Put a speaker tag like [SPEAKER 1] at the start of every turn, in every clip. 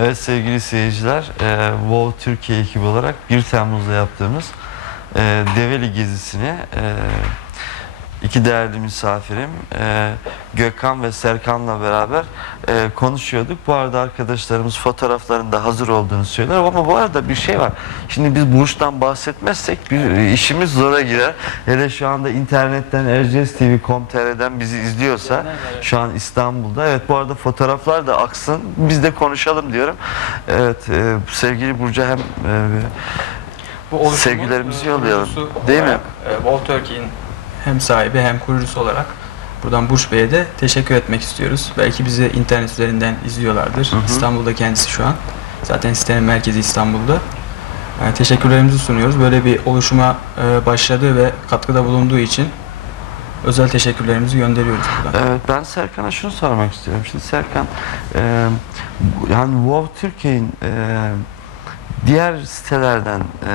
[SPEAKER 1] Evet sevgili seyirciler, e, WoW Türkiye ekibi olarak 1 Temmuz'da yaptığımız e, Develi gezisini e, iki değerli misafirim e, Gökhan ve Serkan'la beraber e, konuşuyorduk. Bu arada arkadaşlarımız fotoğrafların da hazır olduğunu söylüyor ama bu arada bir şey var. Şimdi biz burçtan bahsetmezsek bir işimiz zora girer. Hele şu anda internetten Erciyes TV.com.tr'den bizi izliyorsa şu an İstanbul'da. Evet bu arada fotoğraflar da aksın. Biz de konuşalım diyorum. Evet e, sevgili Burcu hem e,
[SPEAKER 2] Bu oluşumun,
[SPEAKER 1] Sevgilerimizi
[SPEAKER 2] e,
[SPEAKER 1] yollayalım. Değil mi?
[SPEAKER 2] e, Wall Turkey'in hem sahibi hem kurucusu olarak buradan Burç Bey'e de teşekkür etmek istiyoruz. Belki bizi internet üzerinden izliyorlardır.
[SPEAKER 1] Hı hı.
[SPEAKER 2] İstanbul'da kendisi şu an. Zaten sitenin merkezi İstanbul'da. Yani teşekkürlerimizi sunuyoruz. Böyle bir oluşuma e, başladığı ve katkıda bulunduğu için özel teşekkürlerimizi gönderiyoruz buradan.
[SPEAKER 1] Evet ben Serkan'a şunu sormak istiyorum. Şimdi Serkan e, yani WoW Türkiye'nin e, diğer sitelerden e,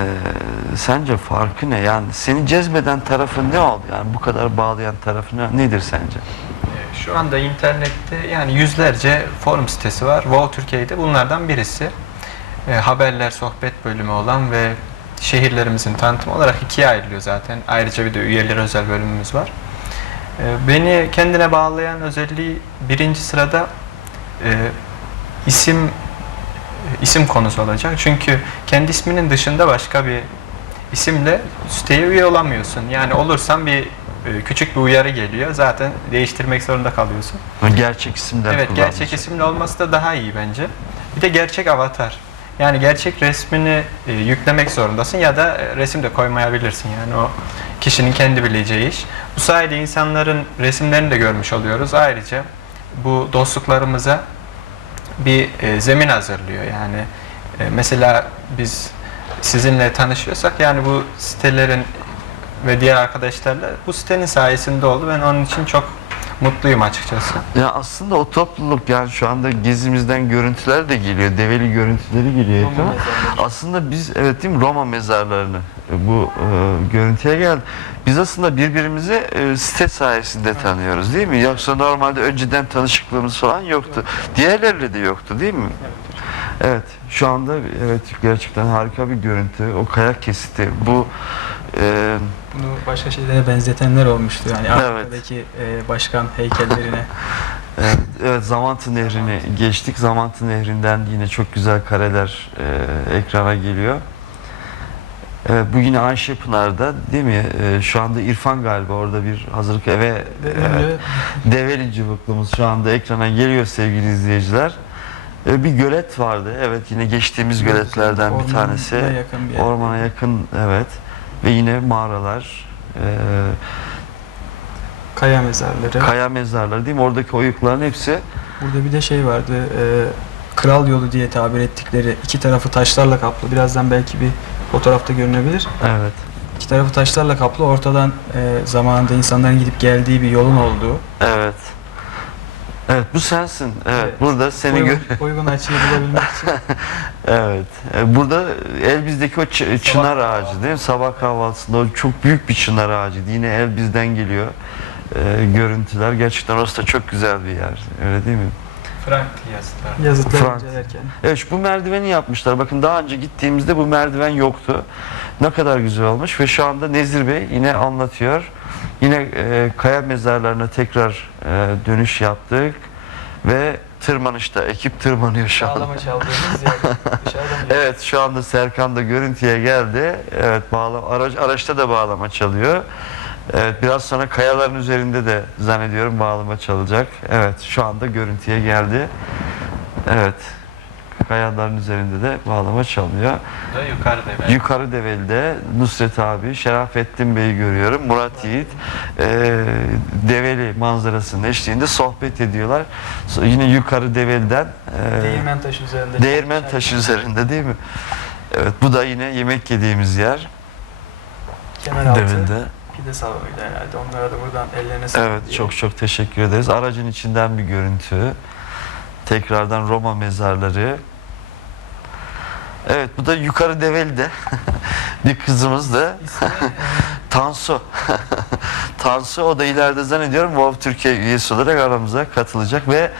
[SPEAKER 1] sence farkı ne? Yani seni cezbeden tarafı ne oldu? Yani bu kadar bağlayan tarafı ne, nedir sence?
[SPEAKER 3] Şu anda internette yani yüzlerce forum sitesi var. WoW Türkiye'de bunlardan birisi. E, haberler, sohbet bölümü olan ve şehirlerimizin tanıtımı olarak ikiye ayrılıyor zaten. Ayrıca bir de üyeler özel bölümümüz var. E, beni kendine bağlayan özelliği birinci sırada e, isim isim konusu olacak. Çünkü kendi isminin dışında başka bir isimle siteye üye olamıyorsun. Yani olursan bir e, küçük bir uyarı geliyor. Zaten değiştirmek zorunda kalıyorsun.
[SPEAKER 1] Gerçek isimden
[SPEAKER 3] Evet, gerçek isimli olması da daha iyi bence. Bir de gerçek avatar. Yani gerçek resmini e, yüklemek zorundasın ya da e, resim de koymayabilirsin. Yani o kişinin kendi bileceği iş. Bu sayede insanların resimlerini de görmüş oluyoruz. Ayrıca bu dostluklarımıza bir e, zemin hazırlıyor. Yani e, mesela biz sizinle tanışıyorsak yani bu sitelerin ve diğer arkadaşlarla bu sitenin sayesinde oldu. Ben onun için çok mutluyum açıkçası.
[SPEAKER 1] Ya aslında o topluluk yani şu anda gezimizden görüntüler de geliyor. Develi görüntüleri geliyor. Değil mi? Aslında biz evet değil mi Roma mezarlarını e, bu e, görüntüye geldi. Biz aslında birbirimizi e, site sayesinde tanıyoruz değil mi? Yoksa normalde önceden tanışıklığımız falan yoktu. Diğerleriyle de yoktu değil mi? Evet. Şu anda evet gerçekten harika bir görüntü. O kayak kesiti. Bu e,
[SPEAKER 2] Bunu başka şeylere benzetenler olmuştu. Yani
[SPEAKER 1] Evet.
[SPEAKER 2] Afrika'daki e, başkan heykellerine.
[SPEAKER 1] Evet, evet Zamantı Nehri'ni geçtik. Zamantı Nehri'nden yine çok güzel kareler e, ekrana geliyor. Evet, bu yine Ayşe Pınar'da değil mi? E, şu anda İrfan galiba orada bir hazırlık eve evet, Develi cıvıklımız şu anda ekrana geliyor sevgili izleyiciler. E, bir gölet vardı. Evet yine geçtiğimiz göletlerden bir tanesi.
[SPEAKER 2] yakın bir.
[SPEAKER 1] Ormana yakın evet. Ve yine mağaralar. E,
[SPEAKER 2] Kaya mezarları.
[SPEAKER 1] kaya mezarları değil mi? Oradaki oyukların hepsi
[SPEAKER 2] Burada bir de şey vardı. e, Kral yolu diye tabir ettikleri iki tarafı taşlarla kaplı. Birazdan belki bir fotoğrafta görünebilir.
[SPEAKER 1] evet.
[SPEAKER 2] İki tarafı taşlarla kaplı. Ortadan e, zamanında insanların gidip geldiği bir yolun olduğu.
[SPEAKER 1] Evet. Evet bu sensin. Evet,
[SPEAKER 2] Evet.
[SPEAKER 1] burada seni gör.
[SPEAKER 2] uygun, uygun açıyı bulabilmek için.
[SPEAKER 1] evet. E, Burada Elbiz'deki o çı- çınar ağacı değil mi? Sabah kahvaltısında o çok büyük bir çınar ağacı. Yine Elbiz'den geliyor. e, görüntüler. Gerçekten orası da çok güzel bir yer. Öyle değil mi?
[SPEAKER 3] Frank yazılar.
[SPEAKER 2] Yazıtları
[SPEAKER 1] Frank.
[SPEAKER 2] incelerken.
[SPEAKER 1] Evet şu bu merdiveni yapmışlar. Bakın daha önce gittiğimizde bu merdiven yoktu. Ne kadar güzel olmuş ve şu anda Nezir Bey yine anlatıyor. Yine e, kaya mezarlarına tekrar e, dönüş yaptık ve tırmanışta ekip tırmanıyor şu anda.
[SPEAKER 2] Bağlama çaldığımız yer.
[SPEAKER 1] Evet şu anda Serkan da görüntüye geldi. Evet bağlama araç araçta da bağlama çalıyor. Evet biraz sonra kayaların üzerinde de zannediyorum bağlama çalacak. Evet şu anda görüntüye geldi. Evet. Kayaların üzerinde de bağlama çalıyor.
[SPEAKER 3] Da yukarıda ben.
[SPEAKER 1] Yukarı Develi'de Nusret abi, Şerafettin Bey'i görüyorum. Murat Yiğit e, Develi manzarasının eşliğinde sohbet ediyorlar. So- Yine yukarı Develi'den e,
[SPEAKER 2] Değirmen taşı üzerinde.
[SPEAKER 1] Değirmen taşı üzerinde değil mi? Evet bu da yine yemek yediğimiz yer.
[SPEAKER 2] Kemer altı.
[SPEAKER 1] Devinde.
[SPEAKER 2] Pide salonuydu herhalde. Onlara da buradan ellerine sağlık
[SPEAKER 1] Evet çok çok teşekkür ederiz. Aracın içinden bir görüntü. Tekrardan Roma mezarları. Evet bu da yukarı Develi'de bir kızımız da Tansu. Tansu o da ileride zannediyorum WoW Türkiye üyesi olarak aramıza katılacak ve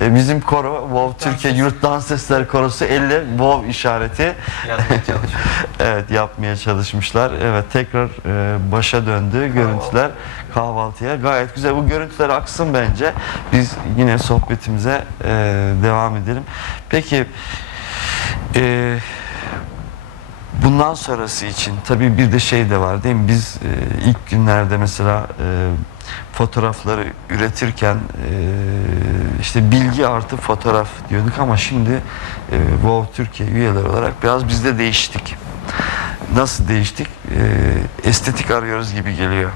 [SPEAKER 1] e, bizim koro WoW Türkiye Yurt Dans Sesler Korosu elle WoW işareti evet yapmaya çalışmışlar. Evet tekrar e, başa döndü görüntüler kahvaltıya. Gayet güzel. Bu görüntüler aksın bence. Biz yine sohbetimize e, devam edelim. Peki e, bundan sonrası için tabii bir de şey de var değil mi? Biz e, ilk günlerde mesela e, fotoğrafları üretirken e, işte bilgi artı fotoğraf diyorduk ama şimdi e, WoW Türkiye üyeleri olarak biraz biz de değiştik. Nasıl değiştik? E, estetik arıyoruz gibi geliyor.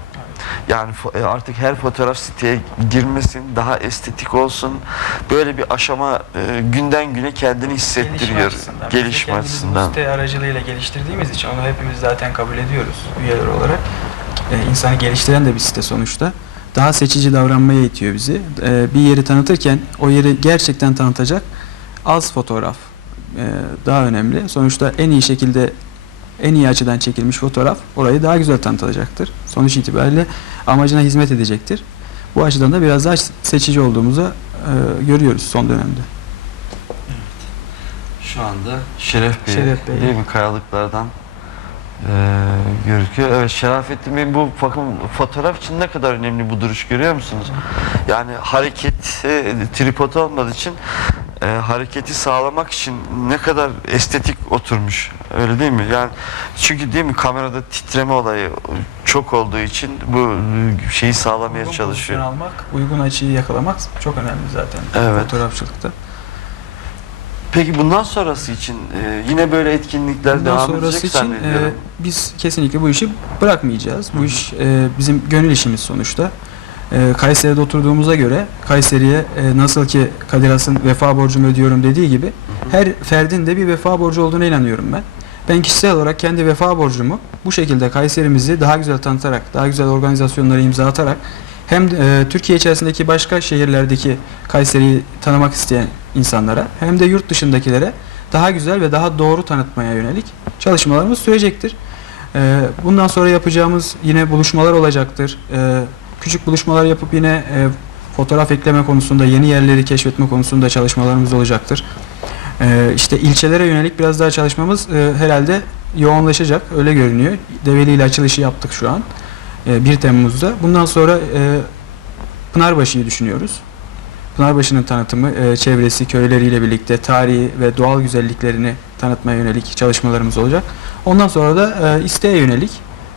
[SPEAKER 1] Yani e, artık her fotoğraf siteye girmesin, daha estetik olsun. Böyle bir aşama e, günden güne kendini hissettiriyor.
[SPEAKER 2] açısından.
[SPEAKER 1] Gelişme açısından.
[SPEAKER 2] Site aracılığıyla geliştirdiğimiz için onu hepimiz zaten kabul ediyoruz üyeler olarak. Ee, insanı geliştiren de bir site sonuçta. Daha seçici davranmaya itiyor bizi. Ee, bir yeri tanıtırken o yeri gerçekten tanıtacak az fotoğraf ee, daha önemli. Sonuçta en iyi şekilde en iyi açıdan çekilmiş fotoğraf orayı daha güzel tanıtacaktır. Sonuç itibariyle amacına hizmet edecektir. Bu açıdan da biraz daha seçici olduğumuzu e, görüyoruz son dönemde.
[SPEAKER 1] Şu anda Şeref Bey,
[SPEAKER 2] Şeref Bey.
[SPEAKER 1] değil mi kayalıklardan e, gözüküyor. Evet Şerafettin Bey bu bakın fotoğraf için ne kadar önemli bu duruş görüyor musunuz? Yani hareket e, tripod olmadığı için e, hareketi sağlamak için ne kadar estetik oturmuş. Öyle değil mi? Yani çünkü değil mi kamerada titreme olayı çok olduğu için bu şeyi sağlamaya
[SPEAKER 2] Uygun
[SPEAKER 1] çalışıyor.
[SPEAKER 2] pozisyon almak, uygun açıyı yakalamak çok önemli zaten
[SPEAKER 1] Evet.
[SPEAKER 2] fotoğrafçılıkta.
[SPEAKER 1] Peki bundan sonrası için e, yine böyle etkinlikler
[SPEAKER 2] Bundan
[SPEAKER 1] devam
[SPEAKER 2] sonrası
[SPEAKER 1] edecek
[SPEAKER 2] için e, biz kesinlikle bu işi bırakmayacağız. Bu iş e, bizim gönül işimiz sonuçta. E, Kayseri'de oturduğumuza göre Kayseri'ye e, nasıl ki Kadir Has'ın vefa borcumu ödüyorum dediği gibi her ferdin de bir vefa borcu olduğuna inanıyorum ben. Ben kişisel olarak kendi vefa borcumu bu şekilde Kayserimizi daha güzel tanıtarak, daha güzel organizasyonlara imza atarak hem e, Türkiye içerisindeki başka şehirlerdeki Kayseri'yi tanımak isteyen insanlara hem de yurt dışındakilere daha güzel ve daha doğru tanıtmaya yönelik çalışmalarımız sürecektir. E, bundan sonra yapacağımız yine buluşmalar olacaktır. E, küçük buluşmalar yapıp yine e, fotoğraf ekleme konusunda, yeni yerleri keşfetme konusunda çalışmalarımız olacaktır. E, işte ilçelere yönelik biraz daha çalışmamız e, herhalde yoğunlaşacak, öyle görünüyor. Develi ile açılışı yaptık şu an. e, 1 Temmuz'da. Bundan sonra e, Pınarbaşı'yı düşünüyoruz. Pınarbaşı'nın tanıtımı, e, çevresi, köyleriyle birlikte tarihi ve doğal güzelliklerini tanıtmaya yönelik çalışmalarımız olacak. Ondan sonra da e, isteğe yönelik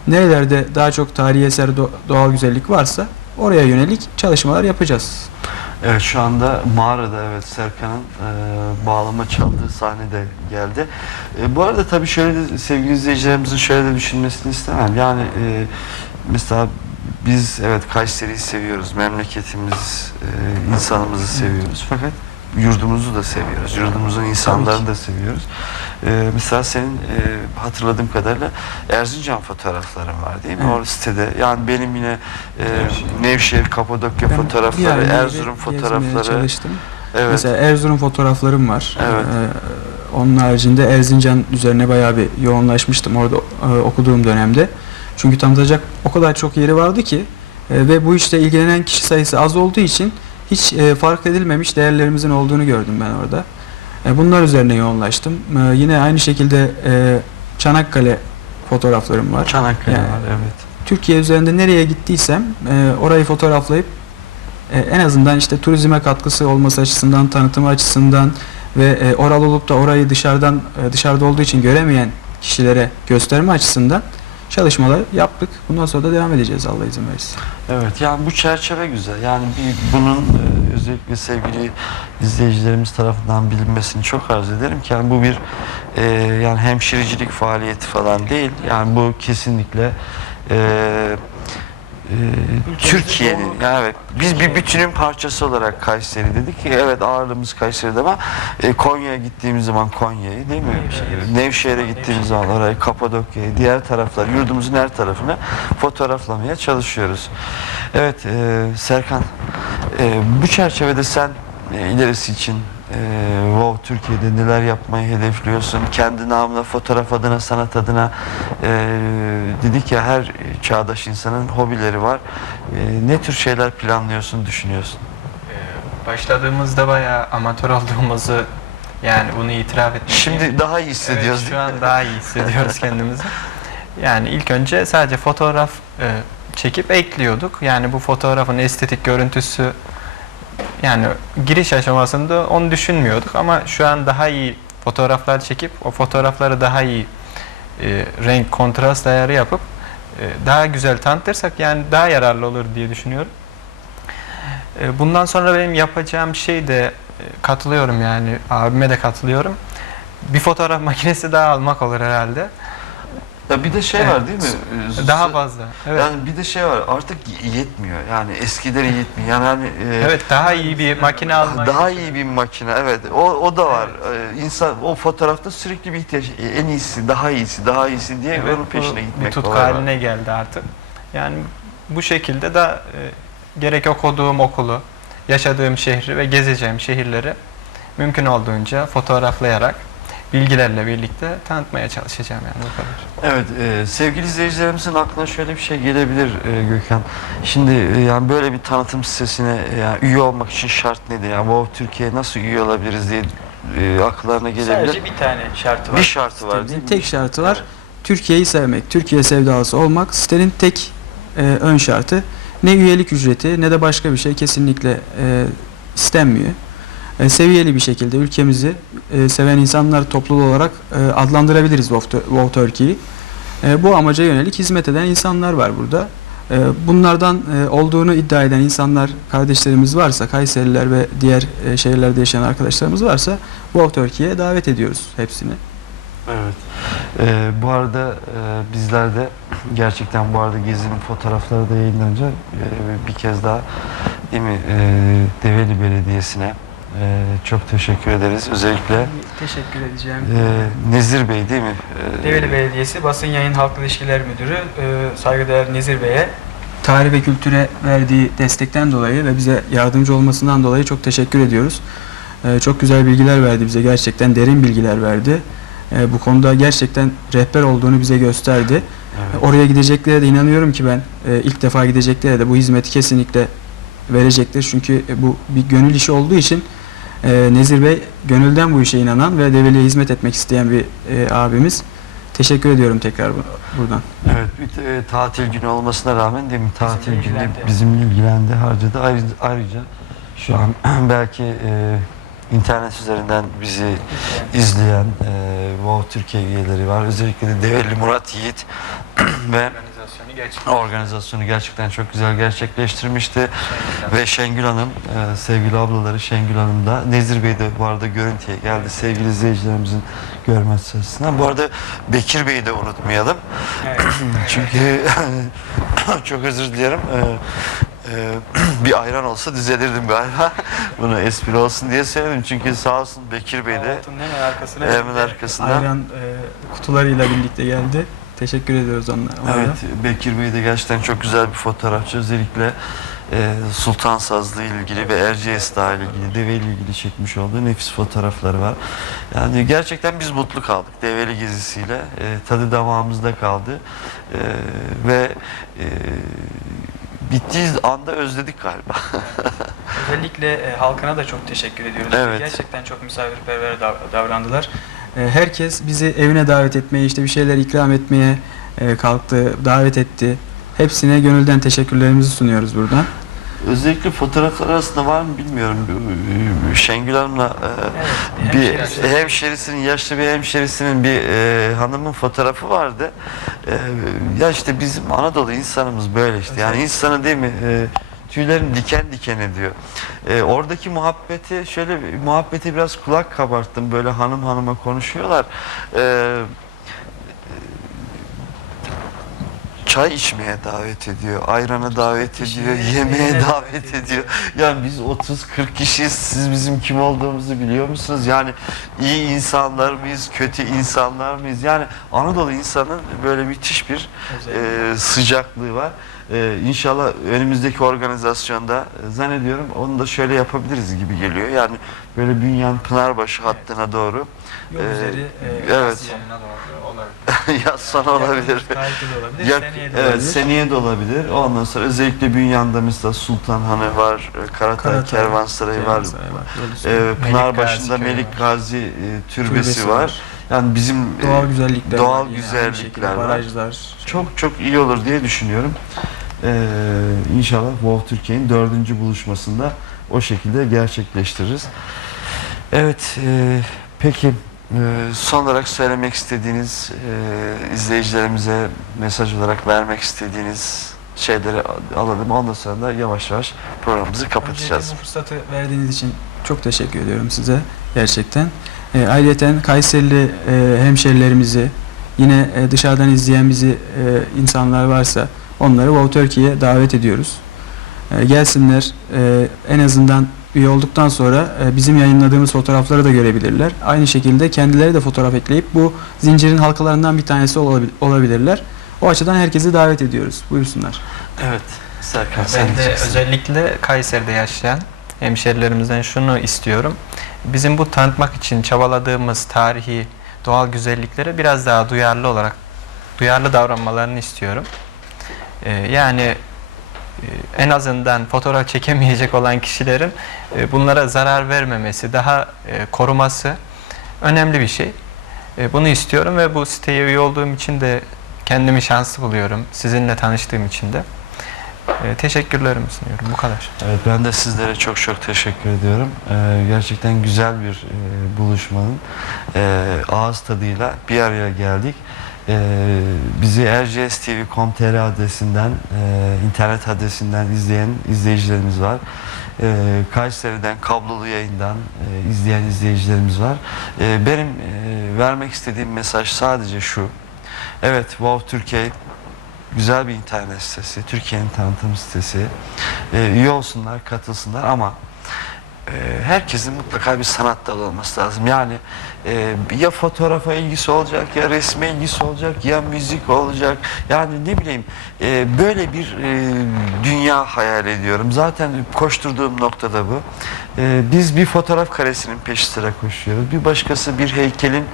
[SPEAKER 2] nerelerde daha çok tarihi eser do- doğal güzellik varsa oraya yönelik çalışmalar yapacağız.
[SPEAKER 1] Evet şu anda mağarada evet Serkan'ın e, bağlama çaldığı sahne de geldi. E, bu arada tabii şöyle de sevgili izleyicilerimizin şöyle de düşünmesini istemem. Yani e, mesela biz evet Kayseri'yi seviyoruz, memleketimiz, e, insanımızı seviyoruz. Fakat yurdumuzu da seviyoruz, yurdumuzun insanlarını da seviyoruz. E, mesela senin e, hatırladığım kadarıyla Erzincan fotoğrafların var değil mi?
[SPEAKER 2] Evet.
[SPEAKER 1] O sitede. Yani benim yine e,
[SPEAKER 2] Nevşehir.
[SPEAKER 1] Kapadokya
[SPEAKER 2] Ben
[SPEAKER 1] fotoğrafları, Erzurum fotoğrafları.
[SPEAKER 2] çalıştım.
[SPEAKER 1] Evet.
[SPEAKER 2] Mesela Erzurum fotoğraflarım var.
[SPEAKER 1] Evet.
[SPEAKER 2] Ee, onun haricinde Erzincan üzerine bayağı bir yoğunlaşmıştım orada e, okuduğum dönemde. Çünkü tanıtacak o kadar çok yeri vardı ki e, ve bu işte ilgilenen kişi sayısı az olduğu için hiç e, fark edilmemiş değerlerimizin olduğunu gördüm ben orada. E, bunlar üzerine yoğunlaştım. E, yine aynı şekilde e, Çanakkale fotoğraflarım var.
[SPEAKER 1] Çanakkale
[SPEAKER 2] Yani-
[SPEAKER 1] var evet.
[SPEAKER 2] Türkiye üzerinde nereye gittiysem e, orayı fotoğraflayıp e, en azından işte turizme katkısı olması açısından, tanıtımı açısından ve e, oralı olup da orayı dışarıdan e, dışarıda olduğu için göremeyen kişilere gösterme açısından çalışmalar yaptık. Bundan sonra da devam edeceğiz Allah izin verirse.
[SPEAKER 1] Evet yani bu çerçeve güzel. Yani bir, bunun e, özellikle sevgili izleyicilerimiz tarafından bilinmesini çok arz ederim ki yani bu bir e, yani hemşiricilik faaliyeti falan değil. Yani bu kesinlikle e, e, Türkiye'nin yani evet biz bir bütünün parçası olarak Kayseri dedik ki evet ağırlığımız Kayseri'de ama e, Konya'ya gittiğimiz zaman Konya'yı değil mi?
[SPEAKER 2] Nevşehir.
[SPEAKER 1] Nevşehir'e gittiğimiz zaman orayı Kapadokya'yı diğer taraflar yurdumuzun her tarafını fotoğraflamaya çalışıyoruz. Evet e, Serkan e, bu çerçevede sen e, ilerisi için e, WoW Türkiye'de neler yapmayı hedefliyorsun? Kendi namına, fotoğraf adına, sanat adına e, dedik ya her çağdaş insanın hobileri var. E, ne tür şeyler planlıyorsun, düşünüyorsun?
[SPEAKER 3] Ee, Başladığımızda bayağı amatör olduğumuzu yani bunu itiraf etmek
[SPEAKER 1] Şimdi daha iyi hissediyoruz
[SPEAKER 3] Evet, şu an daha iyi hissediyoruz kendimizi. Yani ilk önce sadece fotoğraf e, çekip ekliyorduk. Yani bu fotoğrafın estetik görüntüsü yani giriş aşamasında onu düşünmüyorduk ama şu an daha iyi fotoğraflar çekip o fotoğrafları daha iyi e, renk kontrast ayarı yapıp e, daha güzel tanıtırsak yani daha yararlı olur diye düşünüyorum. E, bundan sonra benim yapacağım şey de e, katılıyorum yani abime de katılıyorum. Bir fotoğraf makinesi daha almak olur herhalde.
[SPEAKER 1] Ya bir de şey
[SPEAKER 3] Evet.
[SPEAKER 1] var değil mi? Ee,
[SPEAKER 3] Daha fazla. Evet.
[SPEAKER 1] Yani bir de şey var artık yetmiyor. Yani eskileri yetmiyor. Yani hani, e,
[SPEAKER 3] evet daha iyi bir makine almak.
[SPEAKER 1] Daha iyi bir makine evet o o da var. Ee, İnsan o fotoğrafta sürekli bir ihtiyaç e, en iyisi, daha iyisi, daha iyisi diye
[SPEAKER 3] Evet,
[SPEAKER 1] onun peşine gitmek
[SPEAKER 3] tutku
[SPEAKER 1] var.
[SPEAKER 3] haline geldi artık. Yani bu şekilde de e, gerek okuduğum okulu, yaşadığım şehri ve gezeceğim şehirleri mümkün olduğunca fotoğraflayarak bilgilerle birlikte tanıtmaya çalışacağım yani bu kadar.
[SPEAKER 1] Evet, e, sevgili izleyicilerimizin aklına şöyle bir şey gelebilir e, Gökhan. Şimdi e, yani böyle bir tanıtım sitesine e, yani üye olmak için şart nedir? Yani WoW Türkiye'ye nasıl üye olabiliriz diye e, akıllarına gelebilir.
[SPEAKER 2] Sadece bir tane şartı var.
[SPEAKER 1] bir şartı var değil mi?
[SPEAKER 2] Tek şartı var. Türkiye'yi sevmek, Türkiye sevdalısı olmak sitenin tek e, ön şartı. Ne üyelik ücreti ne de başka bir şey kesinlikle e, istenmiyor. E, seviyeli bir şekilde ülkemizi e, seven insanlar topluluğu olarak e, adlandırabiliriz WoW Turkey'yi. E, bu amaca yönelik hizmet eden insanlar var burada. E, bunlardan e, olduğunu iddia eden insanlar, kardeşlerimiz varsa, Kayseriler ve diğer e, şehirlerde yaşayan arkadaşlarımız varsa WoW Turkey'ye davet ediyoruz hepsini.
[SPEAKER 1] Evet. Ee, bu arada e, bizler de gerçekten bu arada gezinin fotoğrafları da yayınlanacak. Ee, bir kez daha değil mi e, Develi Belediyesi'ne e, çok teşekkür ederiz. Özellikle
[SPEAKER 2] Teşekkür edeceğim.
[SPEAKER 1] e, Nezir Bey değil mi? Ee,
[SPEAKER 2] Develi Belediyesi Basın Yayın Halkla İlişkiler Müdürü e, saygıdeğer Nezir Bey'e tarih ve kültüre verdiği destekten dolayı ve bize yardımcı olmasından dolayı çok teşekkür ediyoruz. E, çok güzel bilgiler verdi bize gerçekten derin bilgiler verdi. E, bu konuda gerçekten rehber olduğunu bize gösterdi.
[SPEAKER 1] evet.
[SPEAKER 2] Oraya gideceklere de inanıyorum ki ben e, ilk defa gideceklere de bu hizmeti kesinlikle verecektir. Çünkü e, bu bir gönül işi olduğu için e, Nezir Bey gönülden bu işe inanan ve Develi'ye hizmet etmek isteyen bir e, abimiz. Teşekkür ediyorum tekrar bu- buradan.
[SPEAKER 1] Evet, bir e, tatil günü olmasına rağmen değil mi? Tatil günü
[SPEAKER 2] ilgilendi.
[SPEAKER 1] bizimle ilgilendi, harcadı. Ayrıca, ayrıca şu an belki e, internet üzerinden bizi izleyen e, WoW Türkiye üyeleri var. Özellikle de Develi Murat Yiğit ve
[SPEAKER 3] Organizasyonu gerçekten
[SPEAKER 1] organizasyonu gerçekten çok güzel gerçekleştirmişti. Ve Şengül Hanım, e, sevgili ablaları Şengül Hanım da, Nezir Bey de bu arada görüntüye geldi sevgili izleyicilerimizin görmesi açısından. Bu arada Bekir Bey'i de unutmayalım. Çünkü çok özür dilerim. Ee, e, bir ayran olsa düzelirdim galiba. Bunu espri olsun diye söyledim. Çünkü sağ olsun Bekir Bey de
[SPEAKER 2] hemen arkasına
[SPEAKER 1] hemen arkasından.
[SPEAKER 2] ayran e, kutularıyla birlikte geldi. Teşekkür ediyoruz onlara.
[SPEAKER 1] Evet, Bekir Bey de gerçekten çok güzel bir fotoğrafçı. Özellikle e, Sultan Sazlı ile ilgili ve Erciyes Dağı ile ilgili, Deve ile ilgili çekmiş olduğu nefis fotoğrafları var. Yani gerçekten biz mutlu kaldık Develi gezisiyle. E, tadı damağımızda kaldı. E, ve e, bittiği anda özledik galiba.
[SPEAKER 2] Özellikle e, halkına da çok teşekkür ediyoruz.
[SPEAKER 1] Evet.
[SPEAKER 2] Gerçekten çok misafirperver dav- davrandılar. E, herkes bizi evine davet etmeye, işte bir şeyler ikram etmeye e, kalktı, davet etti. Hepsine gönülden teşekkürlerimizi sunuyoruz buradan.
[SPEAKER 1] Özellikle fotoğraflar arasında var mı bilmiyorum. Şengül Hanım'la e, bir
[SPEAKER 2] hemşerisi.
[SPEAKER 1] hemşerisinin yaşlı bir hemşerisinin bir e, hanımın fotoğrafı vardı. E, ya işte bizim Anadolu insanımız böyle işte. Yani insanı değil mi? E, tüylerim diken diken ediyor. E, oradaki muhabbeti şöyle muhabbeti biraz kulak kabarttım. Böyle hanım hanıma konuşuyorlar. E, çay içmeye davet ediyor, ayrana davet ediyor, yemeğe davet ediyor. Yani biz 30-40 kişiyiz. Siz bizim kim olduğumuzu biliyor musunuz? Yani iyi insanlar mıyız, kötü insanlar mıyız? Yani Anadolu insanın böyle müthiş bir e, sıcaklığı var. Ee, inşallah önümüzdeki organizasyonda e, zannediyorum onu da şöyle yapabiliriz gibi geliyor. Yani böyle Bünyan Pınarbaşı hattına doğru
[SPEAKER 2] Yol
[SPEAKER 1] Ee,
[SPEAKER 2] üzeri e,
[SPEAKER 1] evet.
[SPEAKER 3] Yanına doğru olabilir.
[SPEAKER 1] yaz sonu olabilir.
[SPEAKER 2] Tarihte de olabilir.
[SPEAKER 1] Yak-
[SPEAKER 2] seneye de
[SPEAKER 1] evet,
[SPEAKER 2] olabilir.
[SPEAKER 1] seneye de olabilir. Ondan sonra özellikle Bünyan'da mesela Sultanhanı var, e, Karatay,
[SPEAKER 2] Karatay,
[SPEAKER 1] Kervansarayı var,
[SPEAKER 2] Kervansaray var. Yol üzeri.
[SPEAKER 1] e, Pınarbaşı'nda
[SPEAKER 3] Gazi köyü
[SPEAKER 1] Melik
[SPEAKER 3] var.
[SPEAKER 1] Gazi e, türbesi, var. Yani bizim e,
[SPEAKER 2] Doğal güzellikler
[SPEAKER 1] doğal
[SPEAKER 2] var. yine aynı
[SPEAKER 1] güzellikler var.
[SPEAKER 2] Barajlar.
[SPEAKER 1] çok çok iyi olur diye düşünüyorum. Ee, inşallah WoW Türkiye'nin dördüncü buluşmasında o şekilde gerçekleştiririz. Evet, e, peki e, son olarak söylemek istediğiniz e, izleyicilerimize mesaj olarak vermek istediğiniz şeyleri alalım. Ondan sonra da yavaş yavaş programımızı kapatacağız.
[SPEAKER 2] Öncelikle bu fırsatı verdiğiniz için çok teşekkür ediyorum size gerçekten. E, ayrıca Kayserili e, hemşerilerimizi yine e, dışarıdan izleyen bizi e, insanlar varsa onları Wow Turkey'ye davet ediyoruz. E, gelsinler e, en azından üye olduktan sonra e, bizim yayınladığımız fotoğrafları da görebilirler. Aynı şekilde kendileri de fotoğraf ekleyip bu zincirin halkalarından bir tanesi olabil- olabilirler. O açıdan herkesi davet ediyoruz. Buyursunlar.
[SPEAKER 1] Evet, Serkan sen
[SPEAKER 3] Ben de
[SPEAKER 1] diyeceksin.
[SPEAKER 3] özellikle Kayseri'de yaşayan hemşerilerimizden şunu istiyorum. Bizim bu tanıtmak için çabaladığımız tarihi doğal güzelliklere biraz daha duyarlı olarak duyarlı davranmalarını istiyorum. Ee, yani e, en azından fotoğraf çekemeyecek olan kişilerin e, bunlara zarar vermemesi, daha e, koruması önemli bir şey. E, Bunu istiyorum ve bu siteye üye olduğum için de kendimi şanslı buluyorum. Sizinle tanıştığım için de. Teşekkürlerimi sunuyorum. Bu kadar.
[SPEAKER 1] Evet, ben de sizlere çok çok teşekkür ediyorum. Ee, gerçekten güzel bir e, buluşmanın e, ağız tadıyla bir araya geldik. Ee, bizi rgstv.com.tr adresinden, e, internet adresinden izleyen izleyicilerimiz var. Ee, Kayseri'den, kablolu yayından e, izleyen izleyicilerimiz var. Ee, benim e, vermek istediğim mesaj sadece şu. Evet, Wow Türkiye güzel bir internet sitesi, Türkiye'nin tanıtım sitesi. Ee, üye olsunlar, katılsınlar ama e, herkesin mutlaka bir sanat dalı olması lazım. Yani e, ya fotoğrafa ilgisi olacak, ya resme ilgisi olacak, ya müzik olacak. Yani ne bileyim e, böyle bir e, dünya hayal ediyorum. Zaten koşturduğum noktada bu. E, biz bir fotoğraf karesinin peşi sıra koşuyoruz. Bir başkası bir heykelin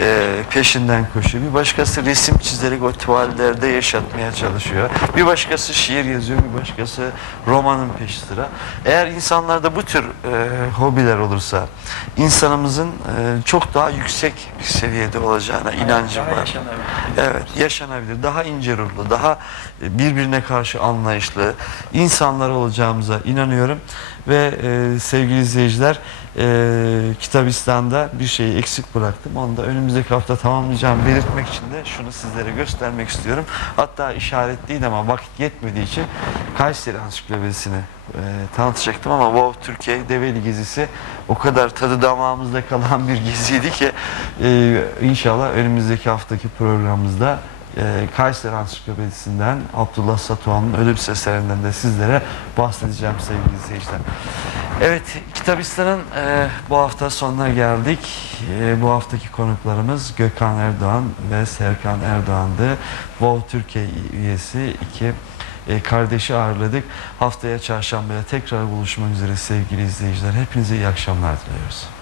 [SPEAKER 1] e, peşinden koşuyor. Bir başkası resim çizerek o tuvallerde yaşatmaya çalışıyor. Bir başkası şiir yazıyor, bir başkası romanın peşi sıra. Eğer insanlarda bu tür e, hobiler olursa insanımızın e, çok daha yüksek bir seviyede olacağına inancım var. Evet, yaşanabilir. Daha ince ruhlu, daha birbirine karşı anlayışlı insanlar olacağımıza inanıyorum. Ve e, sevgili izleyiciler, e, Kitabistan'da bir şeyi eksik bıraktım. Onu da önümüzdeki hafta tamamlayacağımı belirtmek için de şunu sizlere göstermek istiyorum. Hatta işaretliydi ama vakit yetmediği için Kayseri Ansiklopedisini e, tanıtacaktım ama Wow Türkiye Develi gezisi o kadar tadı damağımızda kalan bir geziydi ki e, inşallah önümüzdeki haftaki programımızda e, Kayseri Ansiklopedisinden Abdullah Satuhan'ın ölüm seslerinden de sizlere bahsedeceğim sevgili izleyiciler. Evet, Kitabistan'ın e, bu hafta sonuna geldik. E, bu haftaki konuklarımız Gökhan Erdoğan ve Serkan Erdoğan'dı. Wow Türkiye üyesi iki e, kardeşi ağırladık. Haftaya çarşambaya tekrar buluşmak üzere sevgili izleyiciler. Hepinize iyi akşamlar diliyoruz.